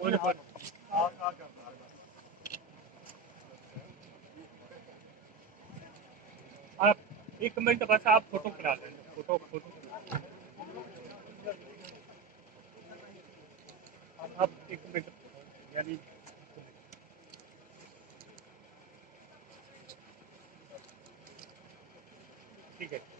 आप एक मिनट बस आप फ़ोटो करा लें फ़ोटो फ़ोटो आप एक मिनट। यानी ठीक है।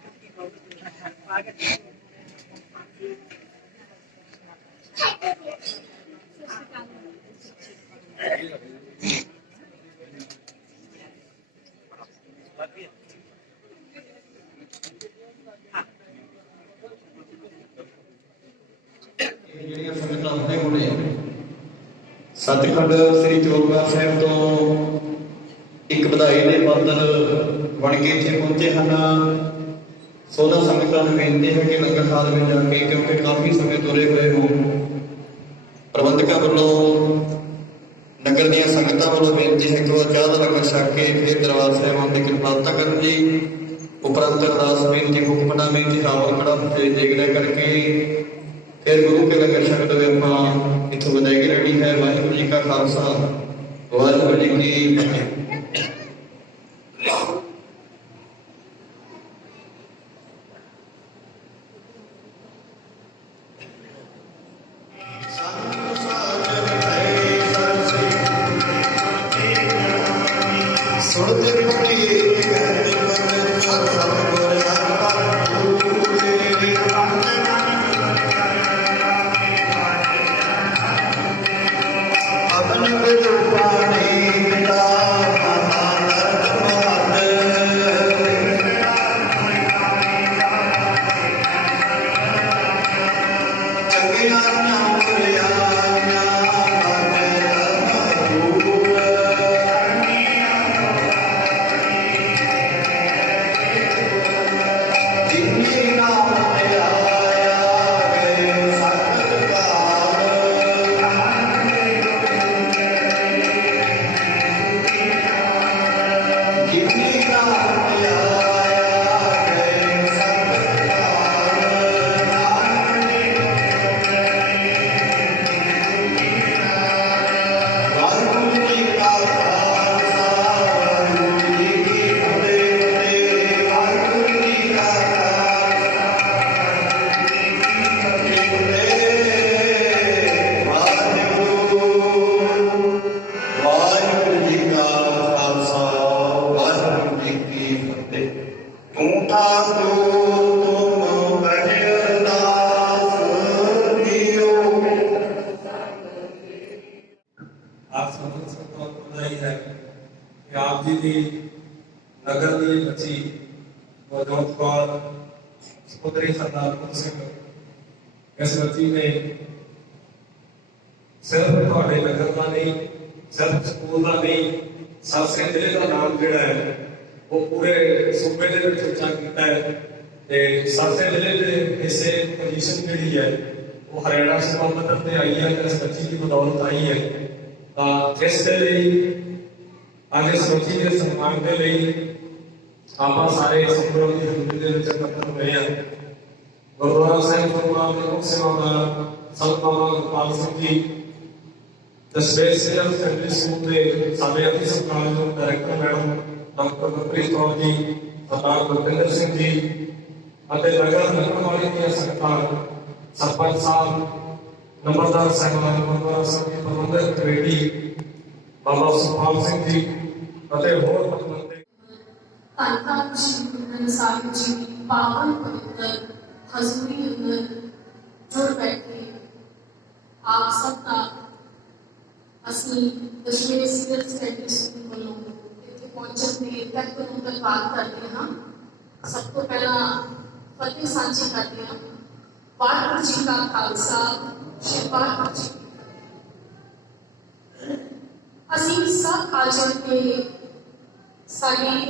ਜਿਹੜੀਆਂ ਸੰਗਤਾਂ ਹੁੰਦੇ ਹੋਣੇ ਸਤਿਖੰਡ ਸ੍ਰੀ ਚੋਗਲਾ ਸਾਹਿਬ ਤੋਂ ਇੱਕ ਵਧਾਈ ਦੇ ਪਾਤਰ ਬਣ ਕੇ ਇੱਥੇ ਪਹੁੰਚੇ ਹਨ। ਸੋਨਾ ਸੰਗਤਾਂ ਨੂੰ ਬੇਨਤੀ ਹੈ ਕਿ ਲੰਗਰ ਹਾਲ ਵਿੱਚ ਜਾ ਕੇ, ਕਿਉਂਕਿ ਕਾਫੀ ਸਮੇਂ ਤੁਰੇ ਹੋਏ ਹੋ, ਪ੍ਰਬੰਧਕਾਂ ਵੱਲੋਂ ਨਗਰ ਦੀਆਂ ਸੰਗਤਾਂ ਵੱਲੋਂ ਬੇਨਤੀ ਹੈ ਕਿ ਉਹ ਚਾਹ ਦਾ ਲੰਗਰ ਛਕ ਕੇ ਫਿਰ ਦਰਬਾਰ ਸਾਹਿਬ ਆਉਣ ਦੀ ਕਿਰਪਾਲਤਾ ਕਰਨ ਜੀ ਉਪਰੰਤ ਅਰਦਾਸ ਬੇਨਤੀ ਹੁਕਮਨਾਮੇ ਤੇ ਹਾਵਰ ਖੜਾ ਤੇ ਦੇਖਦਾ ਕਰਕੇ ਫਿਰ ਗੁਰੂ ਕੇ ਲੰਗਰ ਛਕਦੇ ਹੋਏ ਆਪਾਂ, ਇੱਥੋਂ ਵਧਾਈ ਲੈਣੀ ਹੈ। ਵਾਹਿਗੁਰੂ ਜੀ ਕਾ ਖਾਲਸਾ, ਵਾਹਿਗੁਰੂ ਜੀ ਕੀ ਫਤਿਹ। ਵਜੋਤ ਕੌਰ ਸਪੁੱਤਰੀ ਸਰਦਾਰ ਪੁੱਤ ਸਿੰਘ ਇਸ ਬੱਚੀ ਨੇ ਸਿਰਫ ਤੁਹਾਡੇ ਨਗਰ ਦਾ ਨਹੀਂ ਸਿਰਫ ਸਕੂਲ ਦਾ ਨਹੀਂ ਸਾਸੇ ਜ਼ਿਲ੍ਹੇ ਦਾ ਨਾਮ ਜਿਹੜਾ ਹੈ ਉਹ ਪੂਰੇ ਸੂਬੇ ਦੇ ਵਿੱਚ ਉੱਚਾ ਕੀਤਾ ਹੈ ਤੇ ਸਾਸੇ ਜ਼ਿਲ੍ਹੇ ਦੇ ਹਿੱਸੇ ਪੋਜੀਸ਼ਨ ਜਿਹੜੀ ਹੈ ਉਹ ਹਰਿਆਣਾ ਸਭਾ ਪੱਧਰ ਤੇ ਆਈ ਹੈ ਤੇ ਇਸ ਬੱਚੀ ਦੀ ਬਦੌਲਤ ਆਈ ਹੈ ਤਾਂ ਇਸ ਦੇ ਲਈ ਅੱਜ ਇਸ ਬੱਚੀ ਦੇ ਸਨਮਾਨ ਦੇ ਲਈ ਆਪਾਂ ਸਾਰੇ ਸੰਗਰੂਰ ਦੀ ਹਜ਼ੂਰੀ ਦੇ ਵਿੱਚ ਇਕੱਤਰ ਹੋਏ ਹਾਂ। ਗੁਰਦੁਆਰਾ ਸਾਹਿਬ ਤੋਂ ਦੇ ਮੁੱਖ ਸੇਵਾਦਾਰ ਸੰਤ ਬਾਬਾ ਗੋਪਾਲ ਸਿੰਘ ਜੀ ਦਸਵੇਂ ਸਿਰਫ ਸੈਕੰਡਰੀ ਸਕੂਲ ਦੇ ਸਾਡੇ ਅਤੀ ਸਤਿਕਾਰਯੋਗ director madam doctor Gurpreet Kaur ji, Sardar Gurpinder Singh ji, ਅਤੇ ਨਗਰ ਨਗਰ ਦੀਆਂ ਸੰਗਤਾਂ, ਸਰਪੰਚ ਸਾਹਿਬ, ਨੰਬਰਦਾਰ ਸਾਹਿਬਾਨ, ਗੁਰਦੁਆਰਾ ਸਾਹਿਬ ਦੀ ਪ੍ਰਬੰਧਕ ਕਮੇਟੀ, ਬਾਬਾ ਸੁਖਪਾਲ ਸਿੰਘ ਜੀ, ਅਤੇ ਹੋਰ ਪਤਵੰਤੇ ਧੰਨ ਧੰਨ ਸ਼੍ਰੀ ਗੁਰੂ ਗ੍ਰੰਥ ਸਾਹਿਬ ਜੀ ਦੀ ਪਾਵਨ ਪਵਿੱਤਰ ਹਜ਼ੂਰੀ ਅੰਦਰ ਜੁੜ ਬੈਠੇ ਆਪ ਸਭ ਦਾ ਅਸੀਂ ਦਸ਼ਮੇਸ਼ ਸੀਨੀਅਰ ਸੈਕੰਡਰੀ ਸਕੂਲ ਵੱਲੋਂ ਇੱਥੇ ਪਹੁੰਚਣ ਦੀ ਤੱਕ ਨੂੰ ਧੰਨਵਾਦ ਕਰਦੇ ਹਾਂ ਸਭ ਤੋਂ ਪਹਿਲਾਂ ਫਤਿਹ ਸਾਂਝੀ ਕਰਦੇ ਹਾਂ ਵਾਹਿਗੁਰੂ ਜੀ ਕਾ ਖਾਲਸਾ ਸ੍ਰੀ ਵਾਹਿਗੁਰੂ ਜੀ ਕੀ ਫਤਿਹ। ਅਸੀਂ ਸਭ ਅੱਜ ਕੇ ਸਾਡੀ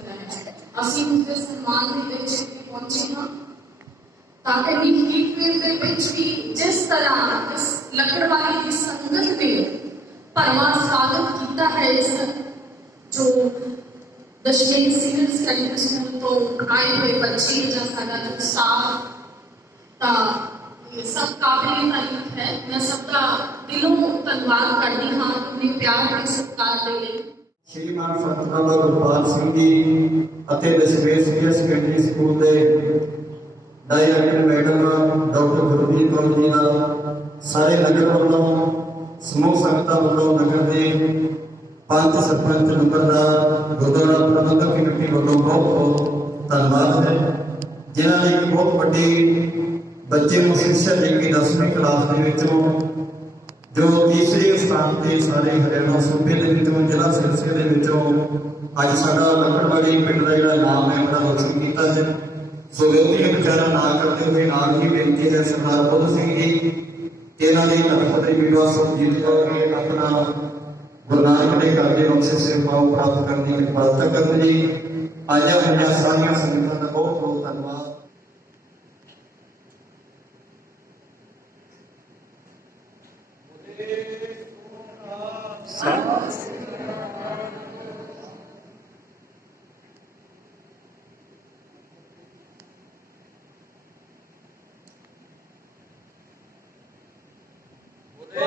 ਅਸੀਂ ਉਸ ਦੇ ਸਨਮਾਨ ਦੇ ਵਿੱਚ ਇੱਥੇ ਪਹੁੰਚੇ ਹਾਂ ਤਾਂ ਇੰਨੀ ਹੀਟ ਵੇਵ ਦੇ ਵਿੱਚ ਵੀ ਜਿਸ ਤਰ੍ਹਾਂ ਇਸ ਲੱਕੜਵਾਲੀ ਦੀ ਸੰਗਤ ਨੇ ਭਰਵਾਂ ਸਵਾਗਤ ਕੀਤਾ ਹੈ ਇਸ ਜੋ ਦਸ਼ਮੇਸ਼ ਸੀਨੀਅਰ ਸੈਕੰਡਰੀ ਸਕੂਲ ਤੋਂ ਆਏ ਹੋਏ ਬੱਚੇ ਜਾਂ ਸਾਡਾ ਜੋ ਸਟਾਫ ਤਾਂ ਇਹ ਸਭ ਕਾਬਿਲੇ ਤਾਰੀਫ ਹੈ ਮੈਂ ਸਭ ਦਾ ਦਿਲੋਂ ਧੰਨਵਾਦ ਕਰਦੀ ਹਾਂ ਆਪਣੇ ਪਿਆਰ ਅਤੇ ਸਤਿਕਾਰ ਦੇ ਲਈ ਸ਼੍ਰੀਮਾਨ ਸੰਤ ਬਾਬਾ ਗੁਰਪਾਲ ਸਿੰਘ ਜੀ ਅਤੇ ਦਸ਼ਮੇਸ਼ ਸੀਨੀਅਰ ਸੈਕੰਡਰੀ ਸਕੂਲ ਦੇ director madam doctor Gurbir Kaur ji ਦਾ ਸਾਰੇ ਨਗਰ ਵੱਲੋਂ, ਸਮੂਹ ਸੰਗਤਾਂ ਵੱਲੋਂ ਨਗਰ ਦੇ ਪੰਜ ਸਰਪੰਚ ਨੰਬਰਦਾਰ ਗੁਰਦੁਆਰਾ ਪ੍ਰਬੰਧਕ ਕਮੇਟੀ ਵੱਲੋਂ ਬਹੁਤ ਬਹੁਤ ਧੰਨਵਾਦ ਹੈ, ਜਿਨ੍ਹਾਂ ਨੇ ਇੱਕ ਬਹੁਤ ਵੱਡੀ ਬੱਚੇ ਨੂੰ ਸਿੱਖਿਆ ਦੇ ਕੇ 10ਵੀਂ ਕਲਾਸ ਦੇ ਵਿੱਚੋਂ ਜੋ ਤੀਸਰੇ ਸਥਾਨ ਤੇ ਸਾਰੇ ਹਰਿਆਣਾ ਸੂਬੇ ਦੇ ਵਿੱਚੋਂ, ਜ਼ਿਲ੍ਹਾ ਸਿਰਸੇ ਦੇ ਵਿੱਚੋਂ ਅੱਜ ਸਾਡਾ ਲੱਕੜਵਾੜੀ ਪਿੰਡ ਦਾ ਜਿਹੜਾ ਨਾਮ ਹੈ, ਉਹਦਾ ਰੋਸ਼ਨ ਕੀਤਾ ਹੈ ਸੋ ਵਿਅਕਤੀ ਵਿਚਾਰਾ ਨਾ ਕਰਦੇ ਹੋਏ ਨਾਲ ਹੀ ਬੇਨਤੀ ਹੈ, ਸਰਦਾਰ ਬੁੱਧ ਸਿੰਘ ਜੀ, ਕਿ ਇਹਨਾਂ ਦੀ ਧਰਮਪਤਨੀ ਵਿਵਾਹ ਸੁਖਜੀਤ ਕੌਰ ਕੇ ਆਪਣਾ ਗੁਰੂ ਨਾਨਕ ਦੇ ਘਰ ਦੇ ਸੇਵਾ ਸੇ ਪ੍ਰਾਪਤ ਕਰਨ ਦੀ ਕਿਰਪਾਲਤਾ ਕਰਨ ਜੀ ਆਇਆ ਹੋਈਆਂ ਸਾਰੀਆਂ ਸੰਗਤਾਂ ਦਾ ਬਹੁਤ ਬਹੁਤ ਧੰਨਵਾਦ। ਸੋ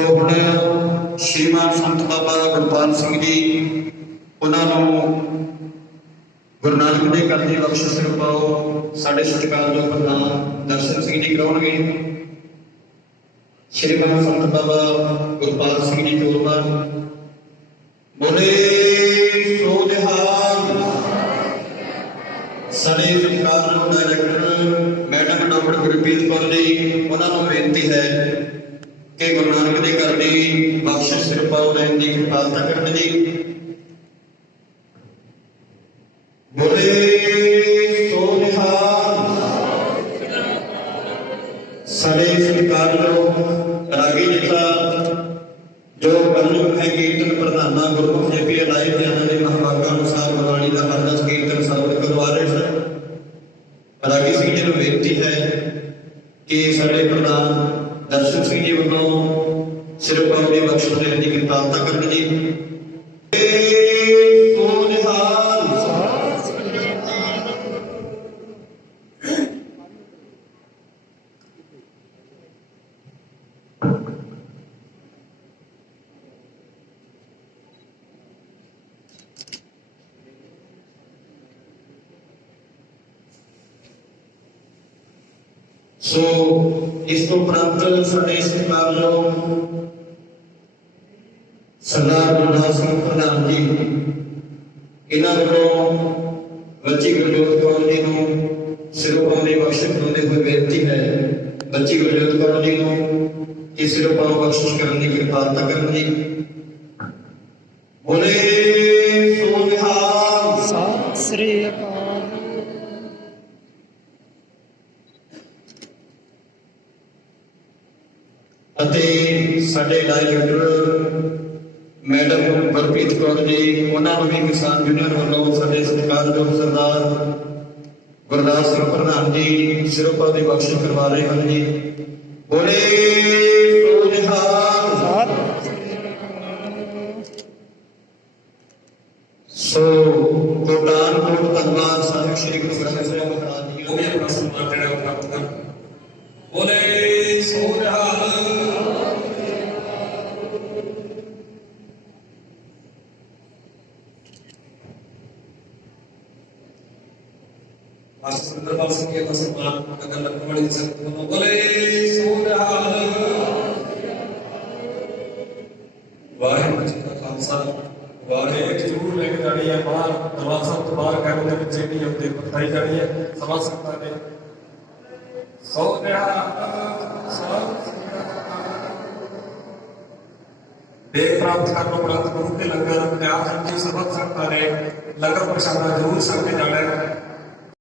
ਹੁਣ ਸ਼੍ਰੀਮਾਨ ਸੰਤ ਬਾਬਾ ਗੁਰਪਾਲ ਸਿੰਘ ਜੀ, ਉਹਨਾਂ ਨੂੰ ਗੁਰੂ ਨਾਨਕ ਦੇ ਘਰ ਦੀ ਬਖਸ਼ਿਸ਼ ਰੂਪਾਓ ਸਾਡੇ ਸਤਿਕਾਰਯੋਗ ਪ੍ਰਧਾਨ ਦਰਸ਼ਨ ਸਿੰਘ ਜੀ ਕਰਾਉਣਗੇ। ਸ਼੍ਰੀਮਾਨ ਸੰਤ ਬਾਬਾ ਗੁਰਪਾਲ ਸਿੰਘ ਜੀ ਜੋਰਵਾਨ ਬੋਲੇ। ਸਾਡੇ ਸਤਿਕਾਰਯੋਗ director madam doctor Gurpreet Kaur ji, ਉਹਨਾਂ ਨੂੰ ਬੇਨਤੀ ਹੈ ਕਿ ਗੁਰੂ ਨਾਨਕ ਦੇ ਘਰ ਦੀ ਬਖਸ਼ਿਸ਼ ਰੂਪਾਓ ਲੈਣ ਦੀ ਕਿਰਪਾਲਤਾ ਕਰਨ ਜੀ ਬੋਲੇ ਸੋ ਨਿਹਾਲ ਸਾਡੇ ਸਤਿਕਾਰਯੋਗ ਰਾਗੀ ਜਥਾ ਜੋ ਕੱਲ੍ਹ ਹੈ ਕੀਰਤਨ ਪ੍ਰਧਾਨਾ ਗੁਰਮੁਖ ਜੀ ਵੀ ਅਲਾਈ ਦੇ ਮਹਾਵਾਕਾਂ ਅਨੁਸਾਰ ਗੁਰਬਾਣੀ ਦਾ ਅਰਦਾਸ ਕੀਰਤਨ ਸਰਵਣ ਦੇਣ ਦੀ ਕਿਰਪਾਲਤਾ ਕਰਨ ਜੀ ਸੋ ਨਿਹਾਲ ਸੋ ਇਸ ਤੋਂ ਉਪਰੰਤ ਸਾਡੇ ਸਤਿਕਾਰਯੋਗ ਸਰਦਾਰ ਗੁਰਦਾਸ ਸਿੰਘ ਪ੍ਰਧਾਨ ਜੀ ਇਹਨਾਂ ਵੱਲੋਂ ਬੱਚੀ ਗੁਰਜੋਤ ਕੌਰ ਜੀ ਨੂੰ ਸਿਰੋਪਾਂ ਦੀ ਬਖਸ਼ਿਸ਼ ਦਿੰਦੇ ਹੋਏ ਬੇਨਤੀ ਹੈ ਬੱਚੀ ਗੁਰਜੋਤ ਕੌਰ ਜੀ ਨੂੰ ਕਿ ਸਿਰੋਪਾਂ ਬਖਸ਼ਿਸ਼ ਕਰਨ ਦੀ ਕਿਰਪਾਲਤਾ ਕਰਨ ਜੀ ਬੋਲੇ ਸੋ ਨਿਹਾਲ ਸਤਿ ਸ੍ਰੀ ਅਕਾਲ ਅਤੇ ਸਾਡੇ ਡਾਇਰੈਕਟਰ ਮੈਡਮ ਗੁਰਪ੍ਰੀਤ ਕੌਰ ਜੀ, ਉਹਨਾਂ ਨੂੰ ਵੀ ਕਿਸਾਨ ਯੂਨੀਅਨ ਵੱਲੋਂ ਸਾਡੇ ਸਤਿਕਾਰਯੋਗ ਸਰਦਾਰ ਗੁਰਦਾਸ ਸਿੰਘ ਪ੍ਰਧਾਨ ਜੀ, ਸਿਰੋਪਾ ਦੀ ਬਖਸ਼ਿਸ਼ ਕਰਵਾ ਰਹੇ ਹਨ ਜੀ। ਬੋਲੇ ਲਖਮਣੀ ਸੰਤ ਨੂੰ ਬੋਲੇ ਸੋਨਹਾਲ ਵਾਹਿਗੁਰੂ ਜੀ ਕਾ ਖਾਲਸਾ ਵਾਹਿਗੁਰੂ ਜੀ ਜ਼ਰੂਰ ਲੈ ਕੇ ਜਾਣੀ ਹੈ ਬਾਹਰ ਦਰਬਾਰ ਸਾਹਿਬ ਤੋਂ ਬਾਹਰ ਕਰਨ ਦੇ ਵਿੱਚ ਜਿਹੜੀ ਹੁੰਦੀ ਪਤਾਈ ਜਾਣੀ ਹੈ ਸਮਾਂ ਸੰਗਤਾਂ ਨੇ ਸੋਨਹਾਲ ਸਤਿ ਸ੍ਰੀ ਅਕਾਲ ਦੇ ਪ੍ਰਾਪਤ ਕਰਨ ਉਪਰੰਤ ਗੁਰੂ ਕੇ ਲੰਗਰ ਤਿਆਰ ਹਨ ਜੀ ਸਰਬਤ ਸੰਗਤਾਂ ਨੇ ਲੰਗਰ ਪ੍ਰਸ਼ਾਦਾ ਜ਼ਰੂਰ ਛਕ ਕੇ ਜਾਣਾ ਹੈ